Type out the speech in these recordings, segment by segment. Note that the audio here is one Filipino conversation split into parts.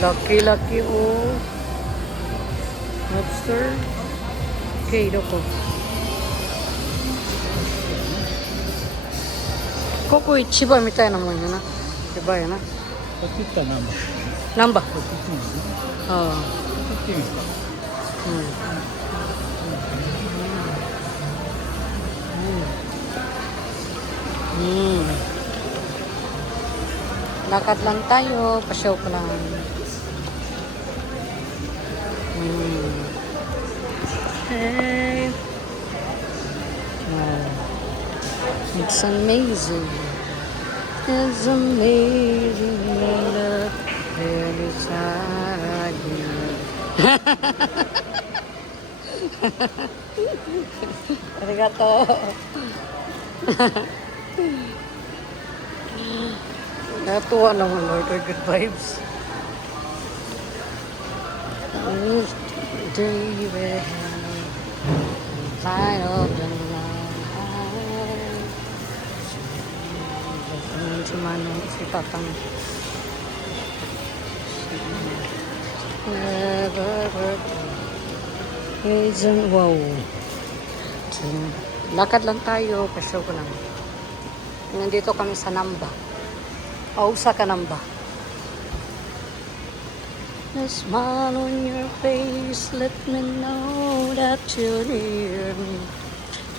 Laki-laki oh. Lobster. Okay, doko. Koko ichiba mitai na mo yun na. Diba yun na? こっち行ったら何番？ Namba? こっち行ってみる？ Oo. こっち行ってみるか。 Lakad lang tayo. Pasyaw ko lang. Hey. Wow. It's amazing. It's amazing. Love every side you. Arigato. Natuwa naman, Lord. Good vibes. David, light of the night. Si Manong, si Tatang. Never isn't wow. Lakad lang tayo, pasyaw ko lang. Nandito kami sa Namba. Osaka Namba. The smile on your face, let me know that you're near me.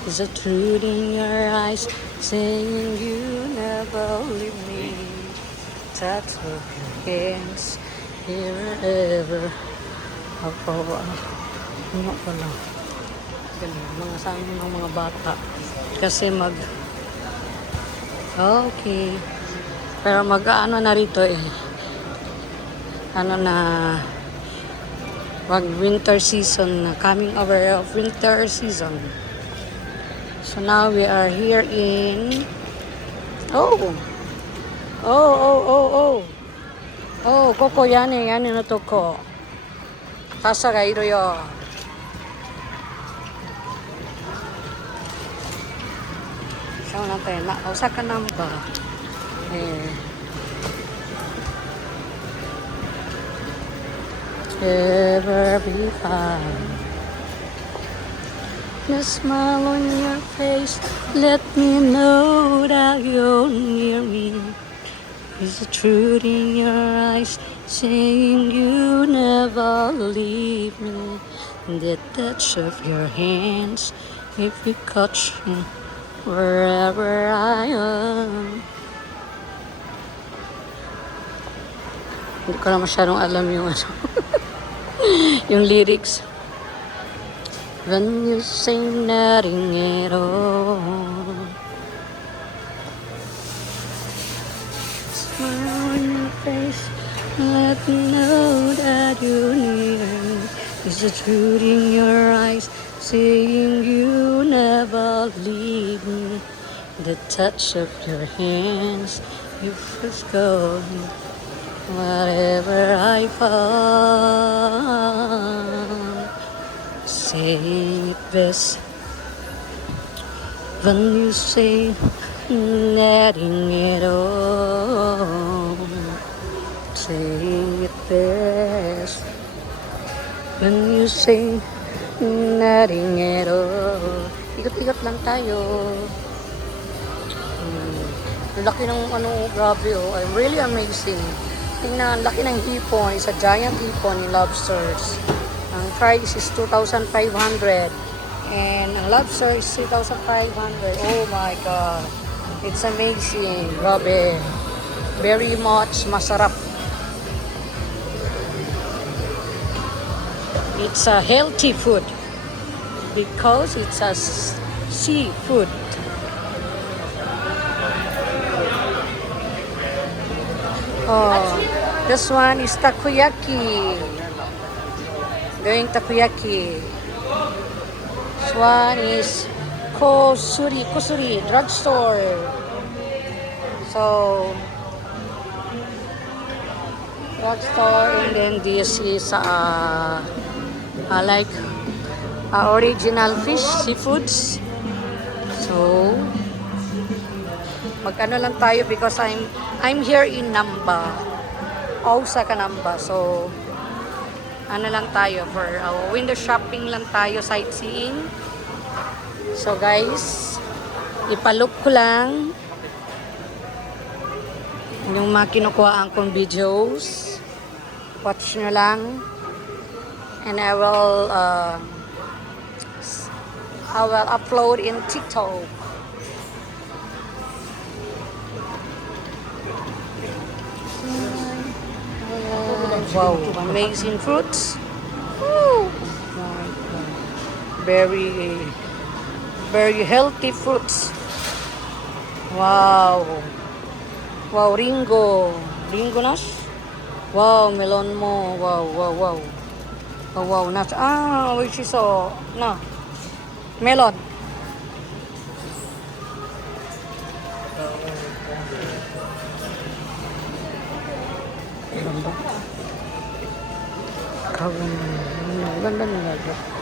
There's a truth in your eyes, saying you never leave me. Touch of your hands, here ever. Ako, ano pala? Ganun, mga sa amin ng mga bata. Kasi okay. Pero mag-ano na rito eh. Ano na, wag winter season na, coming over of winter season. So now we are here in, oh, koko yane no toko. Kasa ga iru yo. So natin, Osaka Namba. Ever be fine. The smile on your face, let me know that you're near me. Is the truth in your eyes, saying you never leave me. The touch of your hands, if you catch me wherever I am. Hindi ko na masyadong alam yung ano. Yung lyrics. When you sing nothing at all. Smile on your face, let me know that you're near me. Is the truth in your eyes, saying you never leave me. The touch of your hands, you first go. Whatever I found, say it best. When you say nothing at all, say it best. When you say nothing at all. Ikot-ikot lang tayo. Ang laki ng ano, grabe oh. I'm really amazing. Tingnan, ang laki ng hipon. It's a giant hipon in lobsters. Ang price is 2,500. And ang lobster is 3,500. Oh my God. It's amazing. Grabe. Very much masarap. It's a healthy food. Because it's a seafood. Oh, this one is takoyaki. Doing takoyaki. This one is kusuri, drugstore. So, drugstore, and then this is like original fish, seafoods. So, mag-ano lang tayo because I'm here in Namba. Ausa Canamba. So, ano lang tayo for window shopping lang tayo, sightseeing. So guys, ipalook ko lang yung mga kinukuhaan kong videos. Watch nyo lang. And I will upload in TikTok. Wow, amazing fruits. Woo. Very, very healthy fruits. Wow. Wow, Ringo. Ringo nas? Wow, melon mo. Wow, wow, wow. Oh, wow, nuts. Ah, which is no. Melon. Ganda. Kawin. Maganda nila.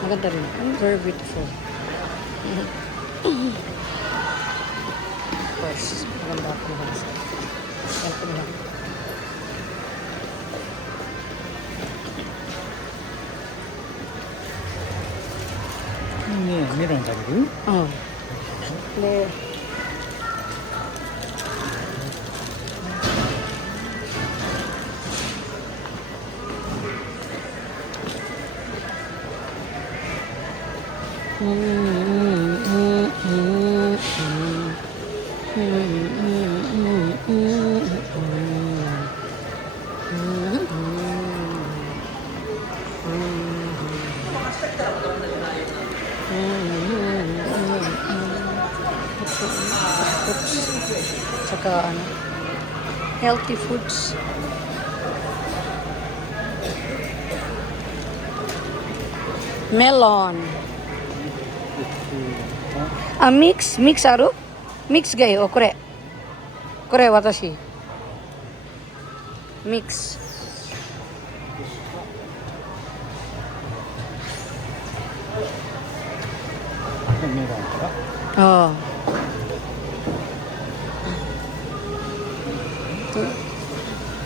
Maganda rin. Very beautiful. Of course, maganda ako naman sa. Yan po lang.ねメロン食べる？Oh. Ne. Tsaka ano, healthy foods. Melon. Ah, mix aru? Mix gayo, kore. Kore watashi. Mix. Oh.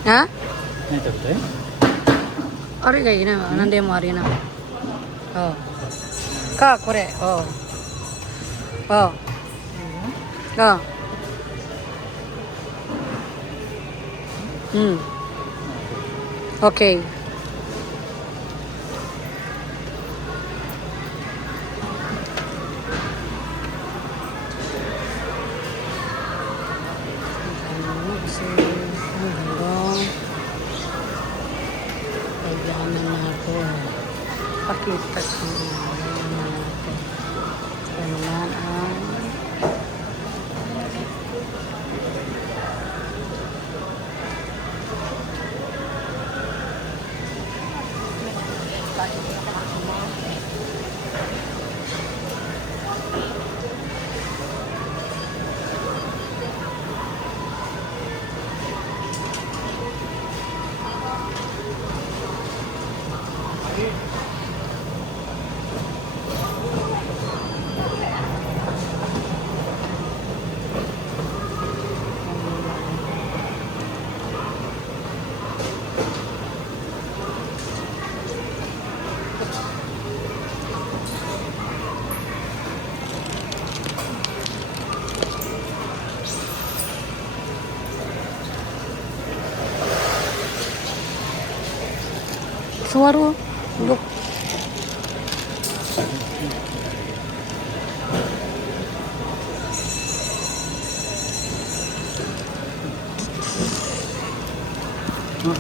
あ何食べたい？あれがいいな。何でもありな。あか、これ。ああ。あうん。OK。Kailangan ako pakita ko natin. Kailangan ang suara look. Ah,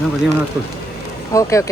なんか電話鳴っとる。Okay, okay.